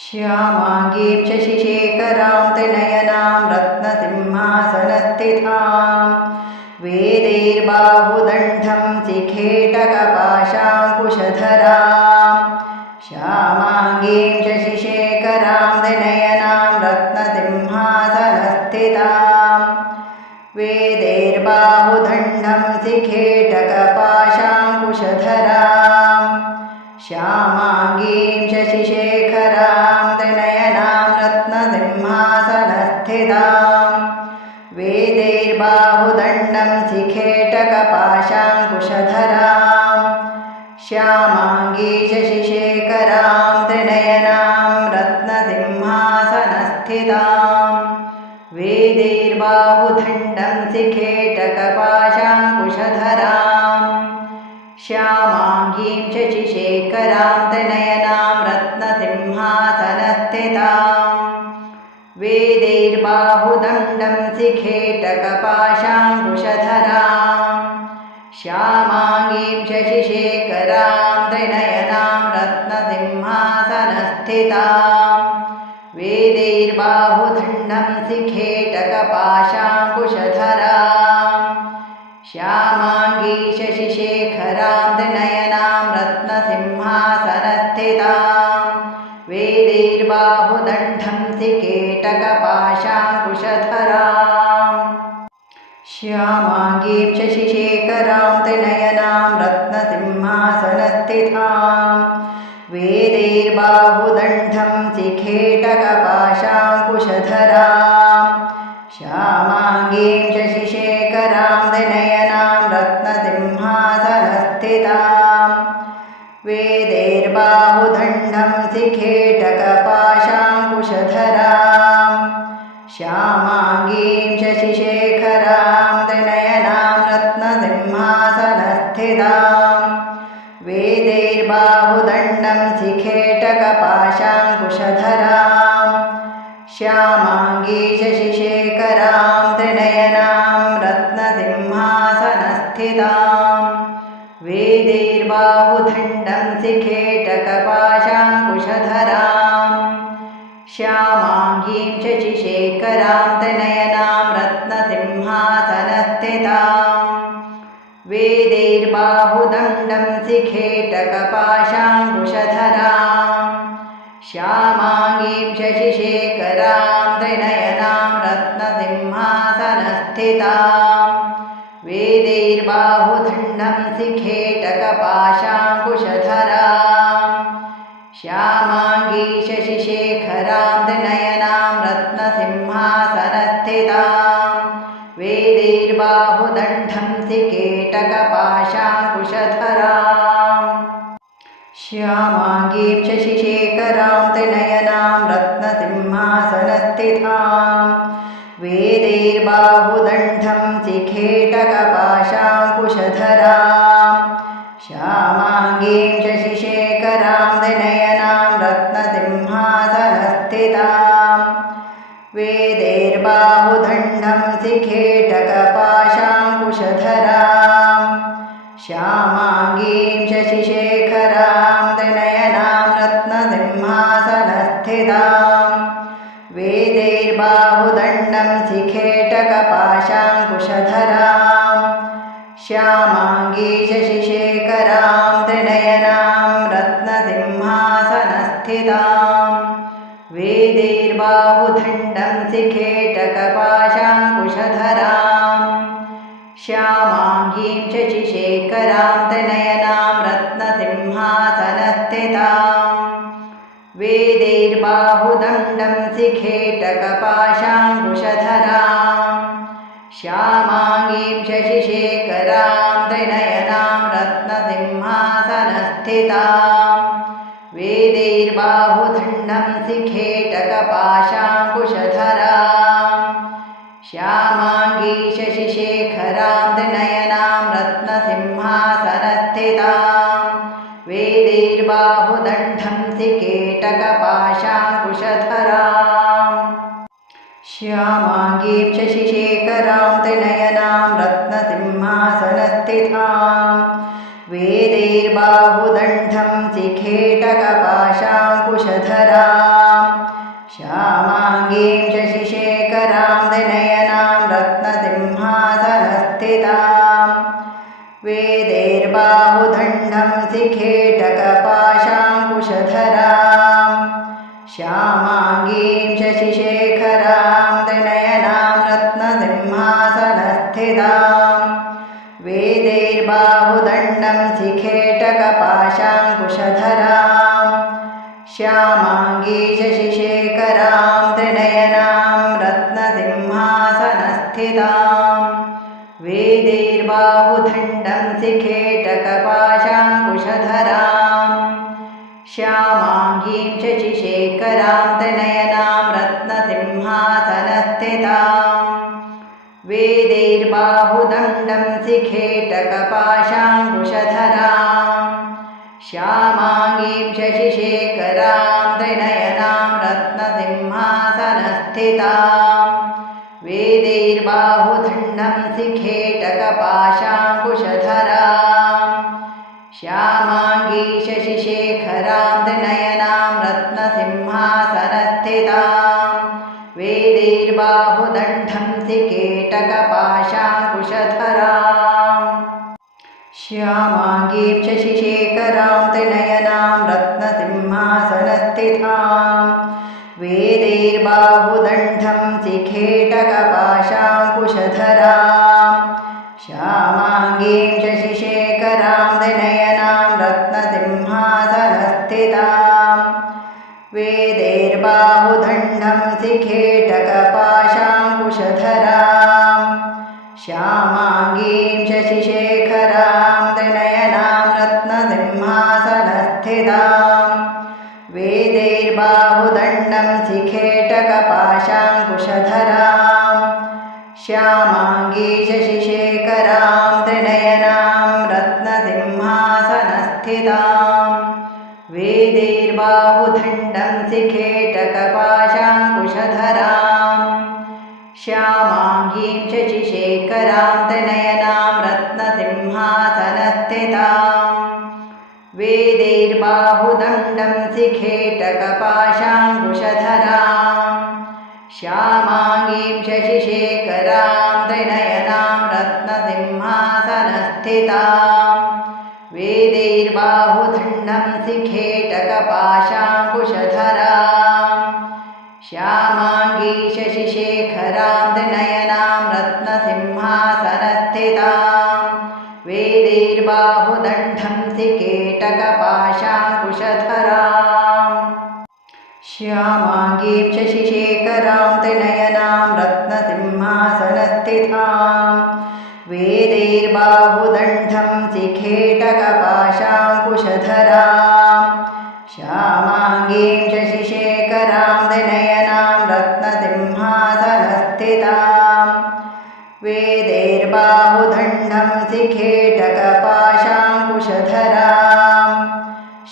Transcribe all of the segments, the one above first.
श्यामाङ्गीं शशिशेखरां त्रिनयनां रत्नसिंहासनस्थितां। वेदैर्बाहुदण्डं चिखेटकपाशाङ्कुशधरां श्यामाङ्गीं शशिशेखरां त्रिनयनां रत्नसिंहासनस्थितां। वेदैर्बाहुदण्डं चिखेटकपाशाङ्कुशधरां श्यामाङ्गीं श्यामाङ्गीं शशिशेखरां त्रिनयनां रत्नसिंहासनस्थितां वेदैर्बाहुदण्डं शिखेटकपाशाङ्कुशधरां श्यामाङ्गीं शशिशेखरां त्रिनयनां रत्नसिंहासनस्थितां वेदैर्बाहुदण्डं शिखेटकपाशाङ्कुशधरां श्यामाङ्गी वेदैर्बाहुदण्डं शिखेटकपाशाङ्कुशधराम् श्यामाङ्गीं शशिशेखरां त्रिनयनां रत्नसिंहासनस्थितां वेदैर्बाहुदण्डं चिखेटकपाशाङ्कुशधरां शिखेटकपाशाङ्कुशधरां श्यामाङ्गी शशिशेखरां त्रिनयनां रत्नसिंहासनस्थितां। वेदैर्बाहुदण्डं शिखेटकपाशाङ्कुशधरां श्यामाङ्गीं शशिशेखरां त्रिनयनां रत्नसिंहासनस्थितां। वेदैर्बाहुदण्डं शिखेटकपाशाङ्कुशधरां श्यामाङ्गीं शशिशेखरां त्रिनयनां रत्नसिंहासनस्थितां। वेदैर्बाहुदण्डं शिखेटकपाशाङ्कुशधरां श्यामाङ्गी शशिशेखरां त्रिनयनां रत्नसिंहासनस्थितां। वेदैर्बाहुदण्डं शिखेटकपाशाङ्कुशधराम् श्यामाङ्गीं शशिशेखरां त्रिनयनां रत्नसिंहासनस्थितां वेदैर्बाहुदण्डं चिखेटकपाशाङ्कुशधरां श्यामाङ्गीं शशिशेखरां त्रिनयनां रत्नसिंहासनस्थितां वेदैर्बाहुदण्डं शिखेटकपाशाङ्कुशधरां श्यामाङ्गीं वेदैर्बाहुदण्डं शिखेटकपाशाङ्कुशधरां श्यामाङ्गीं शशिशेखरां त्रिनयनां रत्नसिंहासनस्थितां वेदैर्बाहुदण्डं शिखेटकपाशाङ्कुशधरां श्यामाङ्गीं शशिशेखरां त्रिनयनां रत्नसिंहासनस्थितां वेदैर्बाहुदण्डं शिखेटकपाशाङ्कुशधरां श्यामाङ्गी शशिशेखरां त्रिनयनां रत्नसिंहासनस्थितां वेदैर्बाहुदण्डं शिखेटकपाशाङ्कुशधराम् श्यामाङ्गीं शशिशेखरां त्रिनयनां रत्नसिंहासनस्थितां वेदैर्बाहुदण्डं चिखेटकपाशाङ्कुशधरां श्यामाङ्गीं शशिशेखरां सिंहासन रत्नसिंहासनस्थितां वेदैर्बाहुदण्डं चिखेटकपाशाङ्कुशधरां वेदैर्बाहुदण्डं चिखेटकपाशाङ्कुशधरां श्यामाङ्गी शशिशेखरां त्रिनयनां रत्नसिंहासनस्थितां। वेदैर्बाहुदण्डं चिखेटकपाशाङ्कुशधरां श्यामाङ्गीं शशिशेखरां वेदैर्बाहुदण्डं शिखेटकपाशाङ्कुशधरां श्यामाङ्गीं शशिशेखरां त्रिनयनां रत्नसिंहासनस्थितां वेदैर्बाहुदण्डं शिखेटकपाशाङ्कुशधरां श्यामाङ्गी शशिशेखरां त्रिनयनां रत्नसिंहासनस्थितां वेदैर्बाहुदण्डं शिखेटकपाशाङ्कुशधराम् श्यामाङ्गीं शशिशेखरां त्रिनयनां रत्नसिंहासनस्थितां वेदैर्बाहुदण्डं चिखेटकपाशाङ्कुशधरां श्यामाङ्गीं वेदैर्बाहुदण्डं शिखेटकपाशाङ्कुशधरां श्यामाङ्गीं शशिशेखरां त्रिनयनां रत्नसिंहासनस्थितां वेदैर्बाहुदण्डं शिखेटकपाशाङ्कुशधरां श्यामाङ्गी शशिशेखरां त्रिनयनां रत्नसिंहासनस्थितां वेदैर्बाहुदण्डं शिखेटकपाशाङ्कुशधरां श्यामाङ्गीं शशिशेखरां त्रिनयनां रत्नसिंहासनस्थितां वेदैर्बाहुदण्डं शिखेटकपाशाङ्कुशधरां श्यामाङ्गीं शशिशेखरां त्रिनयनां रत्नसिंहासनस्थितां वेदैर्बाहुदण्डं शिखेटकपाशाङ्कुशधरां श्यामाङ्गी शशिशेखरां त्रिनयनां रत्नसिंहासनस्थितां वेदैर्बाहुदण्डं शिखेटकपाशाङ्कुशधराम् श्यामाङ्गीं शशिशेखरां त्रिनयनां रत्नसिंहासनस्थितां वेदैर्बाहुदण्डं चिखेटकपाशाङ्कुशधरां श्यामाङ्गीं शशिशेखरां त्रिनयनां रत्नसिंहासनस्थितां वेदैर्बाहुदण्डं शिखेटकपाशाङ्कुशधरां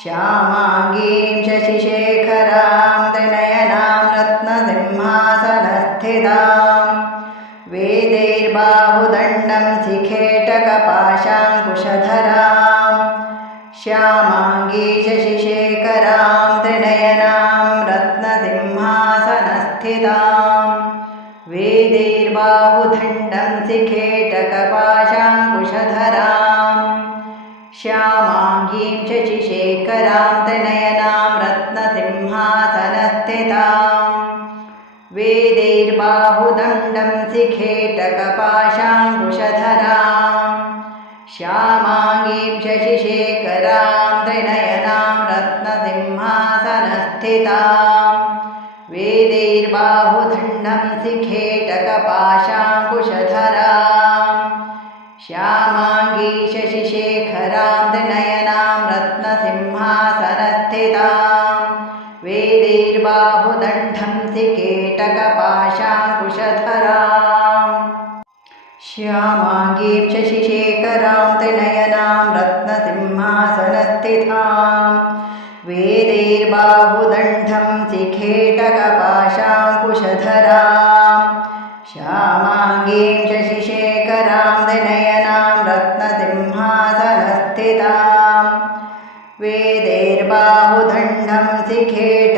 श्यामाङ्गीं शशिशेखरां त्रिनयनां रत्नसिंहासनस्थितां वेदैर्बाहुदण्डं शिखेटकपाशाङ्कुशधरां श्यामाङ्गी शशिशेखरां त्रिनयनां रत्नसिंहासनस्थितां वेदैर्बाहुदण्डं शिखेटकपाशाङ्कुशधरां श्यामाङ्गीं शशिशेखरां त्रिनयनां रत्नसिंहासनस्थितां वेदैर्बाहुदण्डं शिखेटकपाशाङ्कुशधरां श्यामाङ्गीं शशिशेखरां त्रिनयनां रत्नसिंहासनस्थितां वेदैर्बाहुदण्डं शिखेटकपाशाङ्कुशधरां श्यामाङ्गी शशिशेखरां त्रिनयनां रत्नसिंहासनस्थितां वेदैर्बाहुदण्डं श्यामाङ्गीटकपाशाङ्कुशधराम् श्यामाङ्गीं शशिशेखरां त्रिनयनां रत्नसिंहासनस्थितां वेदैर्बाहुदण्डं सिखेटकपाशाङ्कुशधरां श्यामाङ्गीं शशिशेखरां त्रिनयनां रत्नसिंहासनस्थितां वेदैर्बाहुदण्डं चिखेट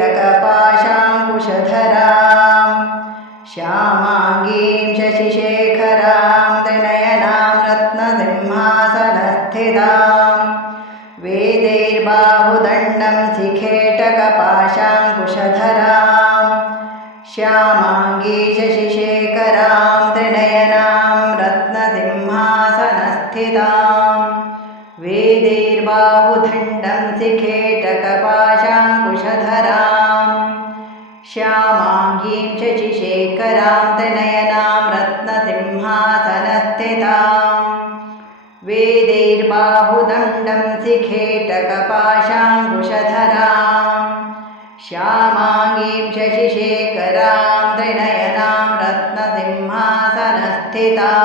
रत्नसिंहासनस्थितां वेदैर्बाहुदण्डं शिखेटकपाशाङ्कुशधरां श्यामाङ्गीं शशिशेखरां त्रिनयनां रत्नसिंहासनस्थितां। वेदैर्बाहुदण्डं शिखेटकपाशाङ्कुशधरां श्यामाङ्गीं शशिशेखरां त्रिनयनां रत्नसिंहासनस्थितां।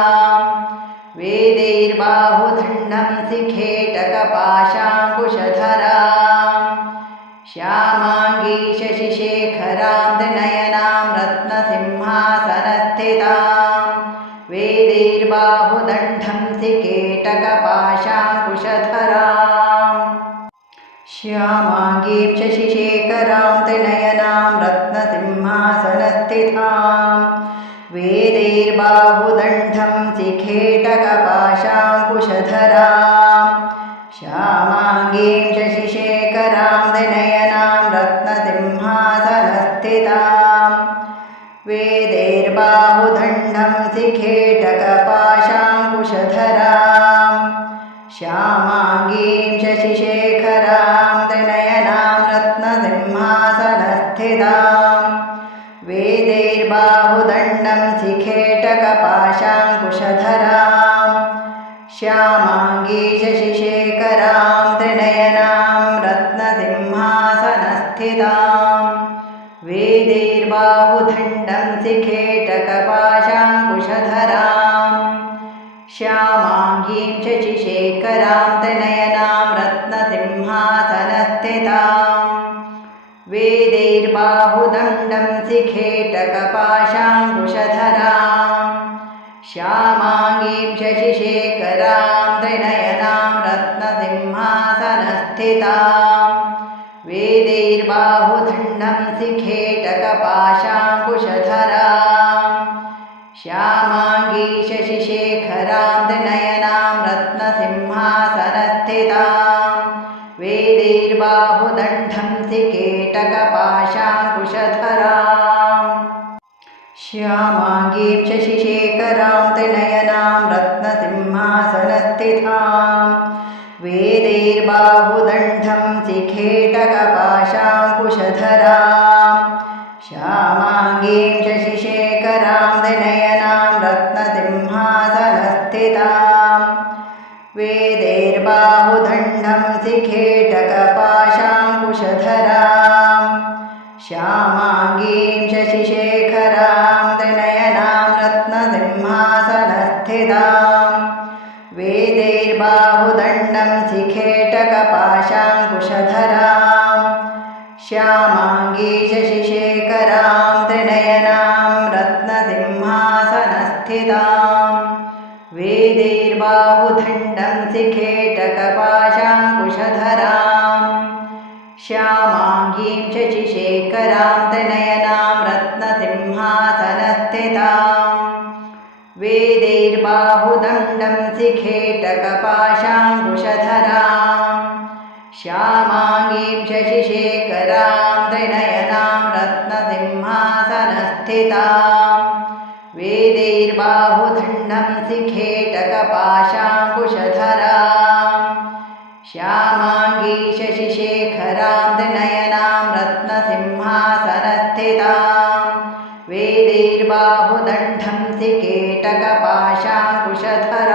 वेदैर्बाहुदण्डं शिखेटकपाशाङ्कुशधरां श्यामाङ्गी शशिशेखरां त्रिनयनां रत्नसिंहासनस्थितां वेदैर्बाहुदण्डं शिखेटकपाशाङ्कुशधराम् श्यामाङ्गीं शशिशेखरां त्रिनयनां रत्नसिंहासनस्थितां वेदैर्बाहुदण्डं शिखेटकपाशाङ्कुशधरां श्यामाङ्गीं शशिशेखरां त्रिनयनां रत्नसिंहासनस्थितां वेदैर्बाहुदण्डं शिखेटकपाशाङ्कुशधरां श्यामाङ्गीं शशिशेखरां शशिशेखरां त्रिनयनां रत्नसिंहासनस्थितां वेदैर्बाहुदण्डं शिखेटकपाशाङ्कुशधरां श्यामाङ्गीं शशिशेखरां त्रिनयनां रत्नसिंहासनस्थितां वेदैर्बाहुदण्डं शिखेटकपाशाङ्कुशधरां श्यामाङ्गीं शशिशेखरां त्रिनयनां रत्नसिंहासनस्थितां वेदैर्बाहुदण्डं शिखेटकपाशाङ्कुशधरां श्यामाङ्गी शशिशेखरां त्रिनयनां रत्नसिंहासनस्थितां वेदैर्बाहुदण्डं शिखेटकपाशाङ्कुशधराम् श्यामाङ्गीं शशिशेखरां वेदैर्बाहुदण्डं शिखेटकपाशाङ्कुशधरां श्यामाङ्गीं शशिशेखरां त्रिनयनां रत्नसिंहासनस्थितां वेदैर्बाहुदण्डं शिखेटकपाशाङ्कुशधरां शशिशेखरां त्रिनयनां रत्नसिंहासनस्थितां। वेदैर्बाहुदण्डं शिखेटकपाशाङ्कुशधरां श्यामाङ्गीं शशिशेखरां त्रिनयनां रत्नसिंहासनस्थितां। वेदैर्बाहुदण्डं शिखेटकपाशाङ्कुशधरां श्यामाङ्गीं शशिशेखरां त्रिनयनां रत्नसिंहासनस्थितां। वेदैर्बाहुदण्डं शिखेटकपाशाङ्कुशधरां श्यामाङ्गी शशिशेखरां त्रिनयनां रत्नसिंहासनस्थितां। वेदैर्बाहुदण्डं शिखेटकपाशाङ्कुशधराम्